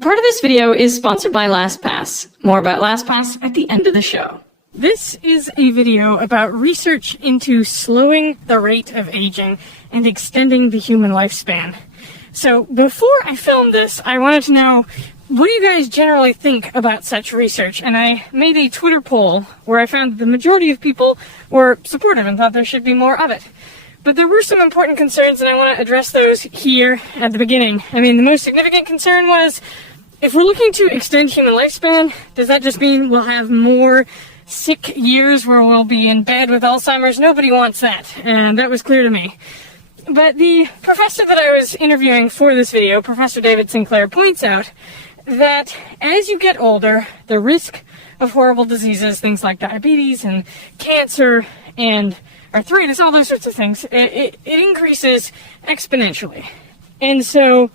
Part of this video is sponsored by LastPass. More about LastPass at the end of the show. This is a video about research into slowing the rate of aging and extending the human lifespan. So before I filmed this, I wanted to know, what do you guys generally think about such research? And I made a Twitter poll where I found the majority of people were supportive and thought there should be more of it. But there were some important concerns, and I want to address those here at the beginning. I mean, the most significant concern was, if we're looking to extend human lifespan, does that just mean we'll have more sick years where we'll be in bed with Alzheimer's? Nobody wants that, and that was clear to me. But the professor that I was interviewing for this video, Professor David Sinclair, points out that as you get older, the risk of horrible diseases, things like diabetes and cancer and arthritis, all those sorts of things, it increases exponentially. And so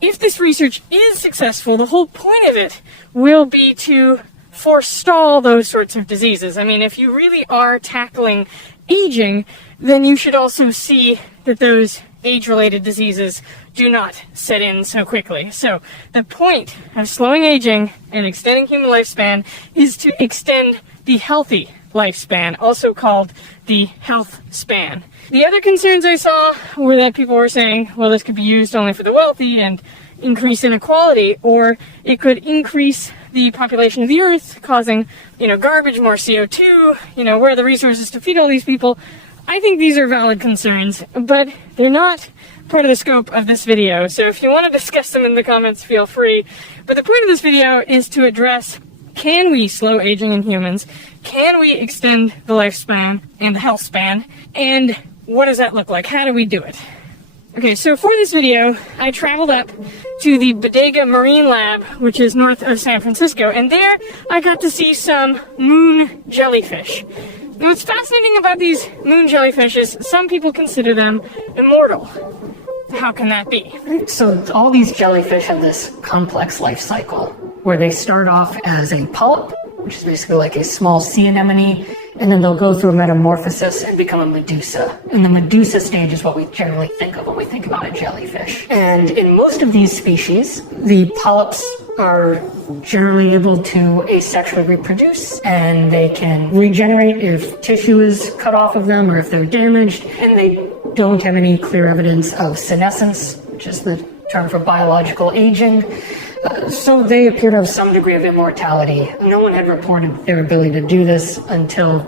if this research is successful, the whole point of it will be to forestall those sorts of diseases. I mean, if you really are tackling aging, then you should also see that those age-related diseases do not set in so quickly. So the point of slowing aging and extending human lifespan is to extend the healthy lifespan, also called the health span. The other concerns I saw were that people were saying, well, this could be used only for the wealthy and increase inequality, or it could increase the population of the earth, causing, garbage, more CO2, where are the resources to feed all these people? I think these are valid concerns, but they're not part of the scope of this video. So if you want to discuss them in the comments, feel free. But the point of this video is to address, can we slow aging in humans? Can we extend the lifespan and the health span? And what does that look like? How do we do it? Okay, so for this video, I traveled up to the Bodega Marine Lab, which is north of San Francisco, and there I got to see some moon jellyfish. Now, what's fascinating about these moon jellyfish is some people consider them immortal. How can that be? So all these jellyfish have this complex life cycle where they start off as a polyp, which is basically like a small sea anemone, and then they'll go through a metamorphosis and become a medusa. And the medusa stage is what we generally think of when we think about a jellyfish. And in most of these species, the polyps are generally able to asexually reproduce, and they can regenerate if tissue is cut off of them or if they're damaged, and they don't have any clear evidence of senescence, which is the term for biological aging. So they appear to have some degree of immortality. No one had reported their ability to do this until,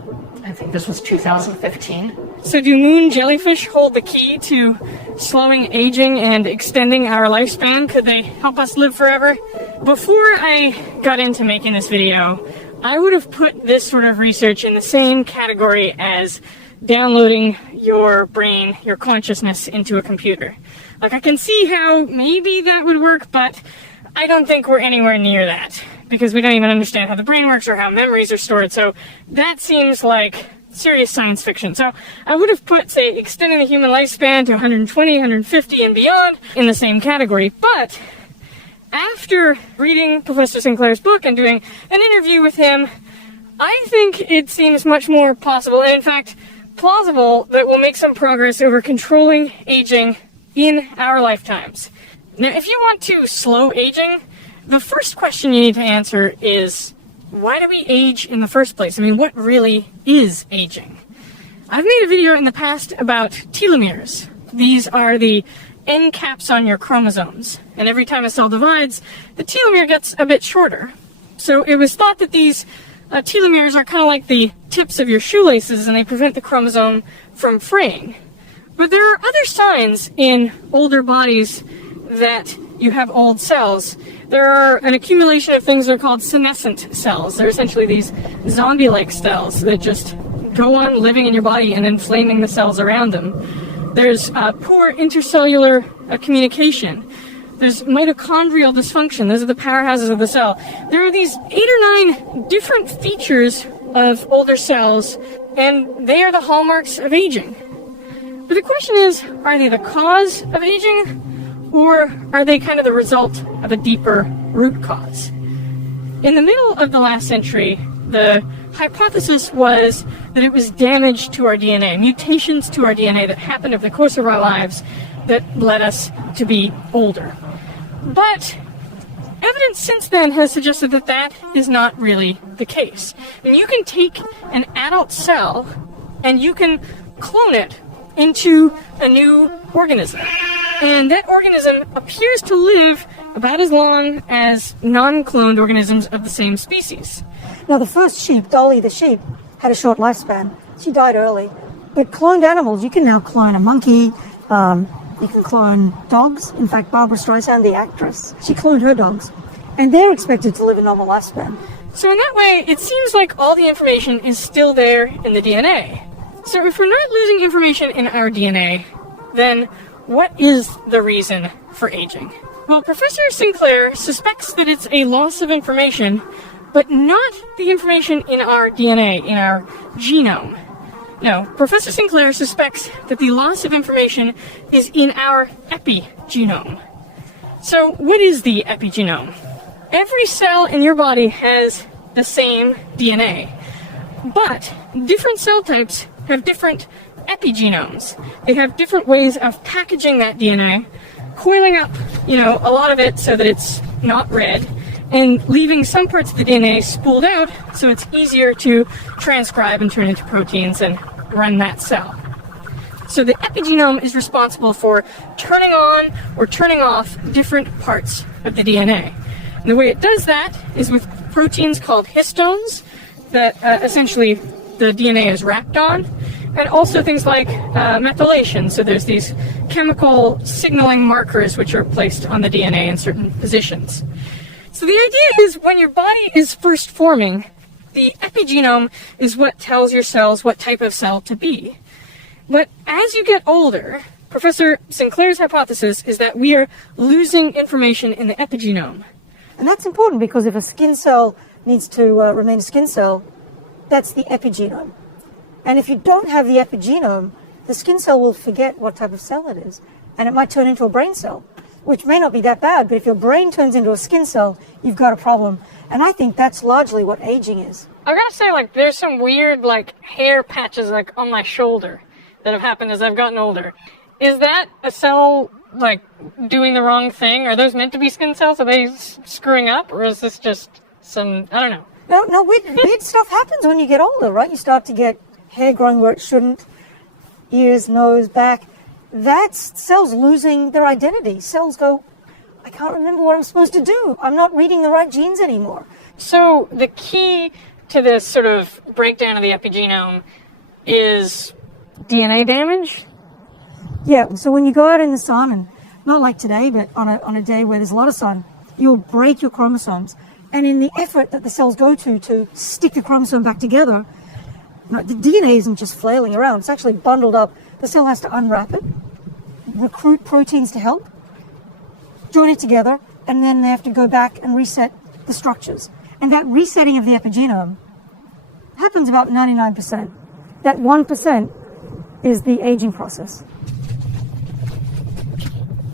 I think this was 2015. So do moon jellyfish hold the key to slowing aging and extending our lifespan? Could they help us live forever? Before I got into making this video, I would have put this sort of research in the same category as downloading your brain, your consciousness into a computer. Like, I can see how maybe that would work, but I don't think we're anywhere near that, because we don't even understand how the brain works or how memories are stored. So that seems like serious science fiction. So I would have put, say, extending the human lifespan to 120, 150 and beyond in the same category. But after reading Professor Sinclair's book and doing an interview with him, I think it seems much more possible, and in fact plausible, that we'll make some progress over controlling aging in our lifetimes. Now, if you want to slow aging, the first question you need to answer is, why do we age in the first place? I mean, what really is aging? I've made a video in the past about telomeres. These are the end caps on your chromosomes. And every time a cell divides, the telomere gets a bit shorter. So it was thought that these telomeres are kind of like the tips of your shoelaces, and they prevent the chromosome from fraying. But there are other signs in older bodies that you have old cells. There are an accumulation of things that are called senescent cells. They're essentially these zombie-like cells that just go on living in your body and inflaming the cells around them. There's poor intercellular communication. There's mitochondrial dysfunction. Those are the powerhouses of the cell. There are these 8 or 9 different features of older cells, and they are the hallmarks of aging. But the question is, are they the cause of aging, or are they kind of the result of a deeper root cause? In the middle of the last century, the hypothesis was that it was damage to our DNA, mutations to our DNA that happened over the course of our lives that led us to be older. But evidence science since then has suggested that that is not really the case. And you can take an adult cell and you can clone it into a new organism. And that organism appears to live about as long as non-cloned organisms of the same species. Now, the first sheep, Dolly the sheep, had a short lifespan. She died early. But cloned animals, you can now clone a monkey, you can clone dogs. In fact, Barbara Streisand, the actress, she cloned her dogs. And they're expected to live a normal lifespan. So in that way, it seems like all the information is still there in the DNA. So if we're not losing information in our DNA, then what is the reason for aging? Well, Professor Sinclair suspects that it's a loss of information, but not the information in our DNA, in our genome. No, Professor Sinclair suspects that the loss of information is in our epigenome. So what is the epigenome? Every cell in your body has the same DNA, but different cell types have different epigenomes. They have different ways of packaging that DNA, coiling up, a lot of it so that it's not red, and leaving some parts of the DNA spooled out so it's easier to transcribe and turn into proteins and run that cell. So the epigenome is responsible for turning on or turning off different parts of the DNA. And the way it does that is with proteins called histones that essentially the DNA is wrapped on, and also things like methylation. So there's these chemical signaling markers which are placed on the DNA in certain positions. So the idea is when your body is first forming, the epigenome is what tells your cells what type of cell to be. But as you get older, Professor Sinclair's hypothesis is that we are losing information in the epigenome. And that's important because if a skin cell needs to remain a skin cell, that's the epigenome. And if you don't have the epigenome, the skin cell will forget what type of cell it is. And it might turn into a brain cell, which may not be that bad, but if your brain turns into a skin cell, you've got a problem. And I think that's largely what aging is. I gotta say, there's some weird, hair patches, on my shoulder that have happened as I've gotten older. Is that a cell, doing the wrong thing? Are those meant to be skin cells? Are they screwing up? Or is this just some, I don't know. No, weird stuff happens when you get older, right? You start to get hair growing where it shouldn't, ears, nose, back. That's cells losing their identity. Cells go, I can't remember what I'm supposed to do. I'm not reading the right genes anymore. So the key to this sort of breakdown of the epigenome is DNA damage? Yeah, so when you go out in the sun, and not like today, but on a day where there's a lot of sun, you'll break your chromosomes. And in the effort that the cells go to stick the chromosome back together, the DNA isn't just flailing around, it's actually bundled up. The cell has to unwrap it, recruit proteins to help, join it together, and then they have to go back and reset the structures. And that resetting of the epigenome happens about 99%. That 1% is the aging process.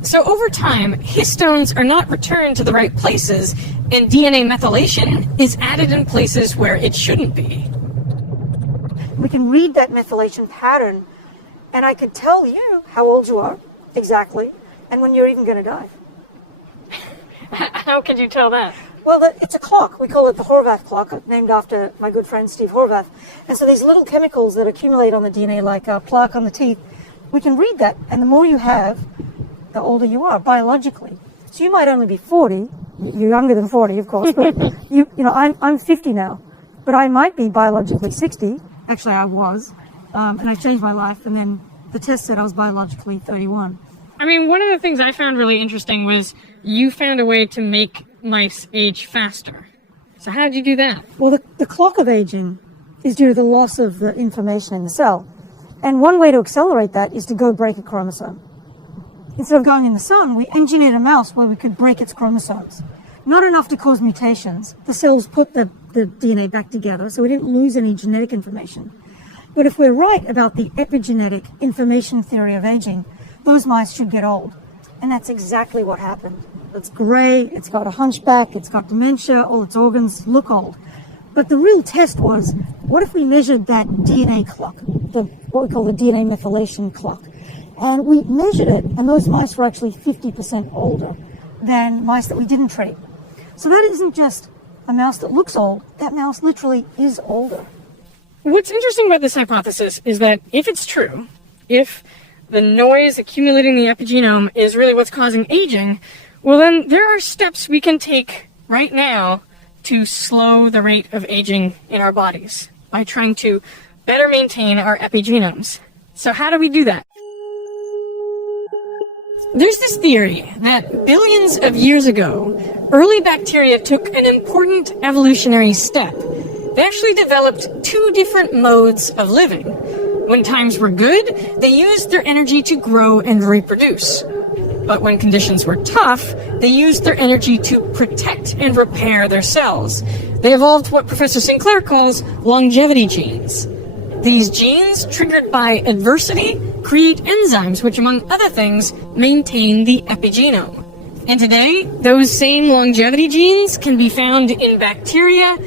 So over time, histones are not returned to the right places, and DNA methylation is added in places where it shouldn't be. We can read that methylation pattern, and I could tell you how old you are, exactly, and when you're even going to die. How could you tell that? Well, it's a clock. We call it the Horvath clock, named after my good friend Steve Horvath. And so these little chemicals that accumulate on the DNA, like plaque on the teeth, we can read that, and the more you have, the older you are biologically. So you might only be 40. You're younger than 40, of course, but I'm 50 now, but I might be biologically 60. Actually, I was, and I changed my life, and then the test said I was biologically 31. I mean, one of the things I found really interesting was you found a way to make mice age faster. So how did you do that? Well, the clock of aging is due to the loss of the information in the cell. And one way to accelerate that is to go break a chromosome. Instead of going in the sun, we engineered a mouse where we could break its chromosomes. Not enough to cause mutations. The cells put the DNA back together, so we didn't lose any genetic information. But if we're right about the epigenetic information theory of aging, those mice should get old. And that's exactly what happened. It's gray, it's got a hunchback, it's got dementia, all its organs look old. But the real test was, what if we measured that DNA clock, what we call the DNA methylation clock? And we measured it, and those mice were actually 50% older than mice that we didn't treat. So that isn't just a mouse that looks old. That mouse literally is older. What's interesting about this hypothesis is that if it's true, if the noise accumulating the epigenome is really what's causing aging, well then there are steps we can take right now to slow the rate of aging in our bodies by trying to better maintain our epigenomes. So how do we do that? There's this theory that billions of years ago, early bacteria took an important evolutionary step. They actually developed two different modes of living. When times were good, they used their energy to grow and reproduce. But when conditions were tough, they used their energy to protect and repair their cells. They evolved what Professor Sinclair calls longevity genes. These genes, triggered by adversity, create enzymes which, among other things, maintain the epigenome. And today, those same longevity genes can be found in bacteria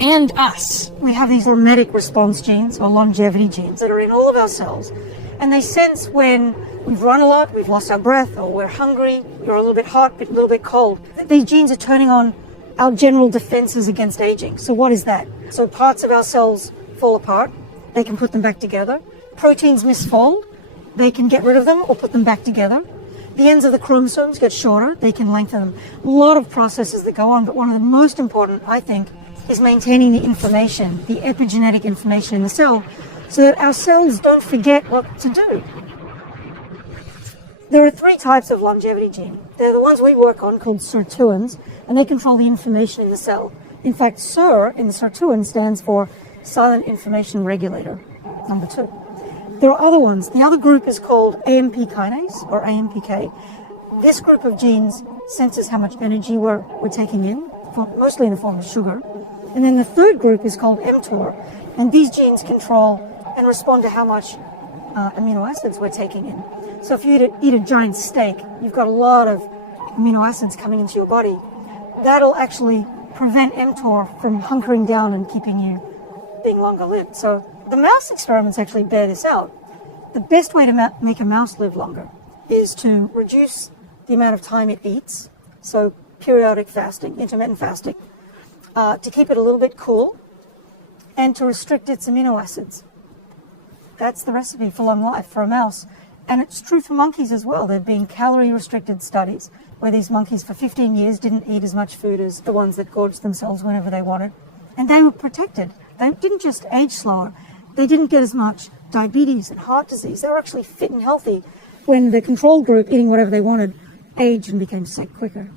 and us. We have these hormetic response genes, or longevity genes, that are in all of our cells. And they sense when we've run a lot, we've lost our breath, or we're hungry, you're a little bit hot, a little bit cold. These genes are turning on our general defenses against aging. So what is that? So parts of our cells fall apart, they can put them back together. Proteins misfold, they can get rid of them or put them back together. The ends of the chromosomes get shorter, they can lengthen them. A lot of processes that go on, but one of the most important, I think, is maintaining the information, the epigenetic information in the cell, so that our cells don't forget what to do. There are three types of longevity gene. They're the ones we work on, called sirtuins, and they control the information in the cell. In fact, SIR in the sirtuin stands for silent information regulator, number 2. There are other ones. The other group is called AMP kinase, or AMPK. This group of genes senses how much energy we're taking in, mostly in the form of sugar. And then the third group is called mTOR, and these genes control and respond to how much amino acids we're taking in. So if you eat a giant steak, you've got a lot of amino acids coming into your body. That'll actually prevent mTOR from hunkering down and keeping you being longer lived. So the mouse experiments actually bear this out. The best way to make a mouse live longer is to reduce the amount of time it eats, so periodic fasting, intermittent fasting, to keep it a little bit cool, and to restrict its amino acids. That's the recipe for long life for a mouse. And it's true for monkeys as well. There have been calorie-restricted studies where these monkeys for 15 years didn't eat as much food as the ones that gorged themselves whenever they wanted. And they were protected. They didn't just age slower. They didn't get as much diabetes and heart disease. They were actually fit and healthy when the control group, eating whatever they wanted, aged and became sick quicker.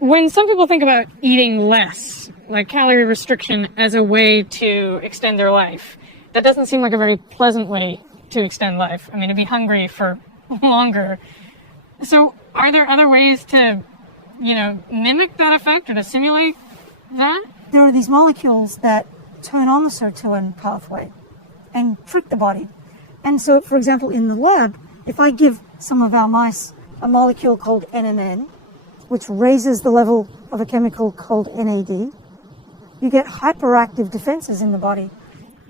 When some people think about eating less, like calorie restriction, as a way to extend their life, that doesn't seem like a very pleasant way to extend life. I mean, to be hungry for longer. So are there other ways to, mimic that effect or to simulate that? There are these molecules that turn on the sirtuin pathway and trick the body. And so, for example, in the lab, if I give some of our mice a molecule called NMN, which raises the level of a chemical called NAD, you get hyperactive defenses in the body.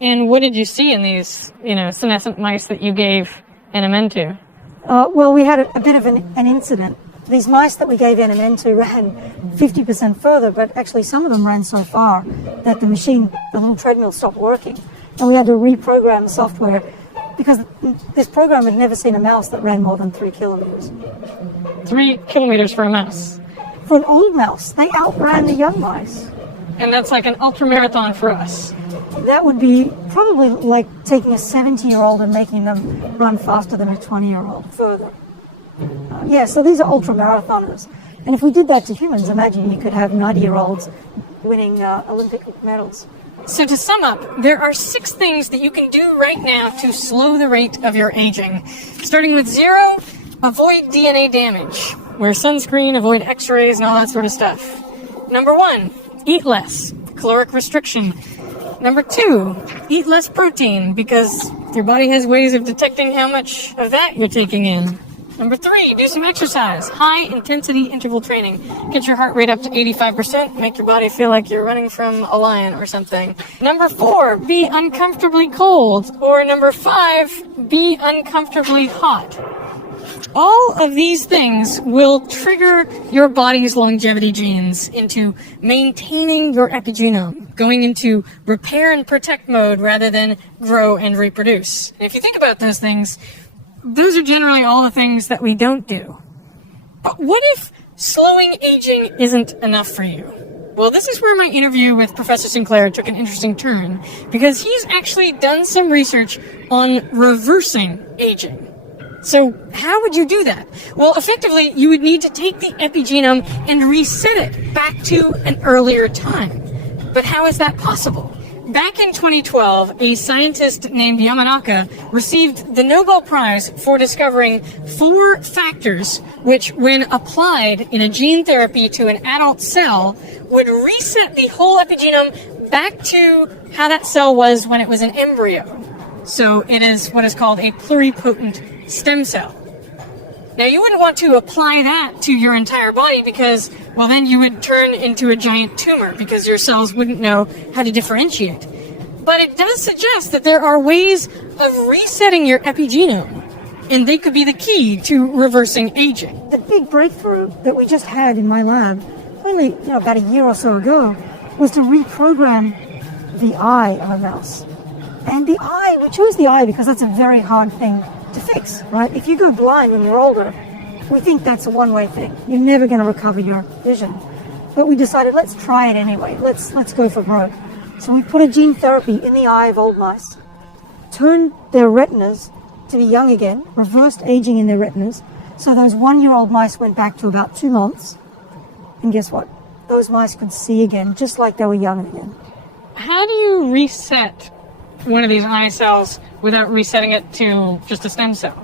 And what did you see in these, senescent mice that you gave NMN to? Well, we had a bit of an incident. These mice that we gave NMN to ran 50% further, but actually some of them ran so far that the little treadmill stopped working. And we had to reprogram the software because this program had never seen a mouse that ran more than 3 kilometers. 3 kilometers for a mouse? For an old mouse. They outran the young mice. And that's like an ultra-marathon for us. That would be probably like taking a 70-year-old and making them run faster than a 20-year-old further. So these are ultra-marathoners. And if we did that to humans, imagine you could have 90-year-olds winning Olympic medals. So to sum up, there are 6 things that you can do right now to slow the rate of your aging. Starting with 0, avoid DNA damage. Wear sunscreen, avoid x-rays, and all that sort of stuff. Number 1, eat less. Caloric restriction. Number 2, eat less protein because your body has ways of detecting how much of that you're taking in. Number 3, do some exercise. High-intensity interval training. Get your heart rate up to 85%. Make your body feel like you're running from a lion or something. Number 4, be uncomfortably cold. Or number 5, be uncomfortably hot. All of these things will trigger your body's longevity genes into maintaining your epigenome, going into repair and protect mode rather than grow and reproduce. And if you think about those things, those are generally all the things that we don't do. But what if slowing aging isn't enough for you? Well, this is where my interview with Professor Sinclair took an interesting turn, because he's actually done some research on reversing aging. So how would you do that? Well, effectively, you would need to take the epigenome and reset it back to an earlier time. But how is that possible? Back in 2012, a scientist named Yamanaka received the Nobel Prize for discovering 4 factors which, when applied in a gene therapy to an adult cell, would reset the whole epigenome back to how that cell was when it was an embryo. So it is what is called a pluripotent stem cell. Now, you wouldn't want to apply that to your entire body because, well, then you would turn into a giant tumor because your cells wouldn't know how to differentiate. But it does suggest that there are ways of resetting your epigenome, and they could be the key to reversing aging. The big breakthrough that we just had in my lab, only about a year or so ago, was to reprogram the eye of a mouse. And the eye, we chose the eye because that's a very hard thing to fix, right? If you go blind when you're older, we think that's a one-way thing. You're never going to recover your vision. But we decided, let's try it anyway. Let's go for broke. So we put a gene therapy in the eye of old mice, turned their retinas to be young again, reversed aging in their retinas. So those 1-year-old mice went back to about 2 months. And guess what? Those mice could see again, just like they were young again. How do you reset one of these eye cells without resetting it to just a stem cell?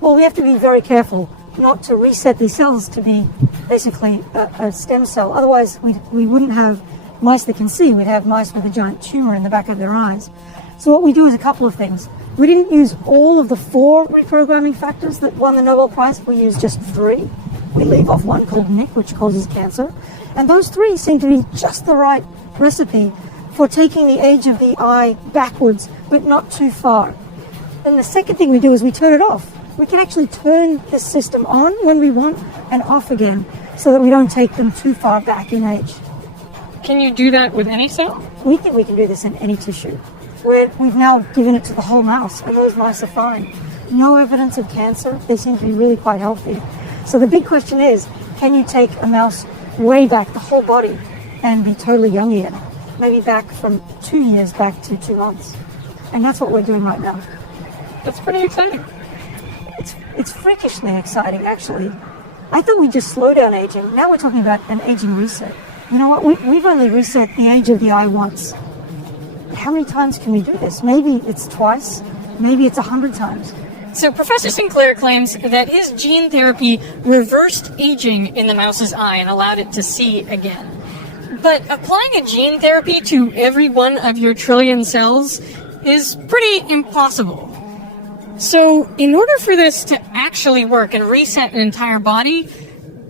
Well, we have to be very careful not to reset these cells to be basically a stem cell. Otherwise, we wouldn't have mice that can see. We'd have mice with a giant tumor in the back of their eyes. So what we do is a couple of things. We didn't use all of the 4 reprogramming factors that won the Nobel Prize. We used just 3. We leave off one called NIC, which causes cancer. And those 3 seem to be just the right recipe for taking the age of the eye backwards, but not too far. And the second thing we do is we turn it off. We can actually turn this system on when we want and off again so that we don't take them too far back in age. Can you do that with any cell? We think we can do this in any tissue. We've now given it to the whole mouse, and those mice are fine. No evidence of cancer. They seem to be really quite healthy. So the big question is, can you take a mouse way back, the whole body, and be totally young again? Maybe back from 2 years back to 2 months. And that's what we're doing right now. That's pretty exciting. It's freakishly exciting, actually. I thought we'd just slow down aging. Now we're talking about an aging reset. You know what? We've only reset the age of the eye once. How many times can we do this? Maybe it's twice. Maybe it's 100 times. So Professor Sinclair claims that his gene therapy reversed aging in the mouse's eye and allowed it to see again. But applying a gene therapy to every one of your trillion cells is pretty impossible. So in order for this to actually work and reset an entire body,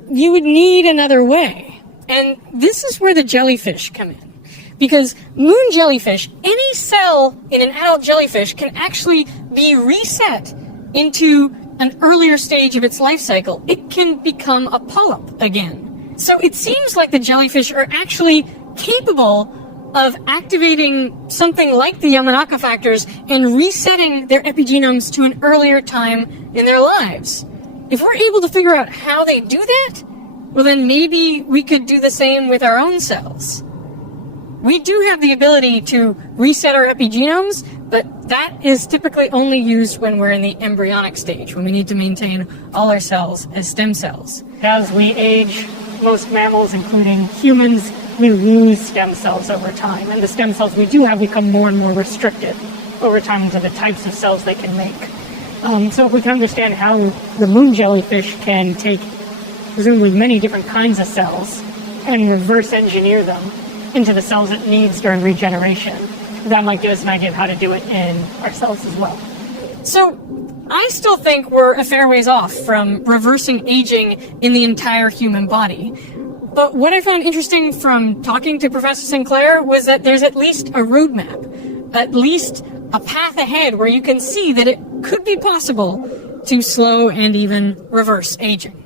you would need another way. And this is where the jellyfish come in. Because moon jellyfish, any cell in an adult jellyfish can actually be reset into an earlier stage of its life cycle. It can become a polyp again. So it seems like the jellyfish are actually capable of activating something like the Yamanaka factors and resetting their epigenomes to an earlier time in their lives. If we're able to figure out how they do that, well then maybe we could do the same with our own cells. We do have the ability to reset our epigenomes, but that is typically only used when we're in the embryonic stage, when we need to maintain all our cells as stem cells. As we age, most mammals, including humans, we lose stem cells over time, and the stem cells we do have become more and more restricted over time to the types of cells they can make. So if we can understand how the moon jellyfish can take presumably many different kinds of cells and reverse engineer them into the cells it needs during regeneration, that might give us an idea of how to do it in our cells as well. So I still think we're a fair ways off from reversing aging in the entire human body. But what I found interesting from talking to Professor Sinclair was that there's at least a roadmap, at least a path ahead where you can see that it could be possible to slow and even reverse aging.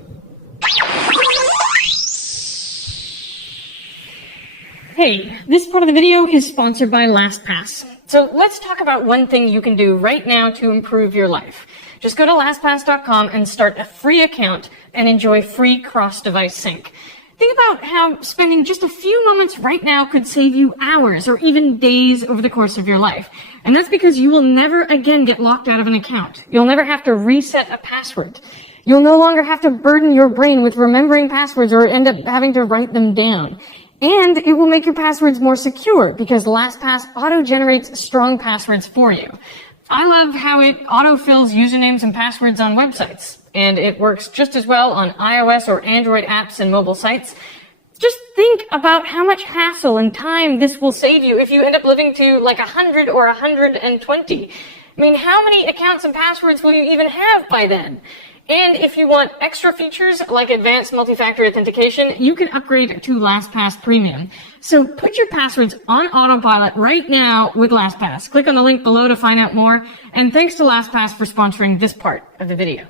Hey, this part of the video is sponsored by LastPass. So let's talk about one thing you can do right now to improve your life. Just go to LastPass.com and start a free account and enjoy free cross-device sync. Think about how spending just a few moments right now could save you hours or even days over the course of your life. And that's because you will never again get locked out of an account. You'll never have to reset a password. You'll no longer have to burden your brain with remembering passwords or end up having to write them down. And it will make your passwords more secure because LastPass auto-generates strong passwords for you. I love how it auto-fills usernames and passwords on websites. And it works just as well on iOS or Android apps and mobile sites. Just think about how much hassle and time this will save you if you end up living to like 100 or 120. I mean, how many accounts and passwords will you even have by then? And if you want extra features like advanced multi-factor authentication, you can upgrade to LastPass Premium. So put your passwords on autopilot right now with LastPass. Click on the link below to find out more. And thanks to LastPass for sponsoring this part of the video.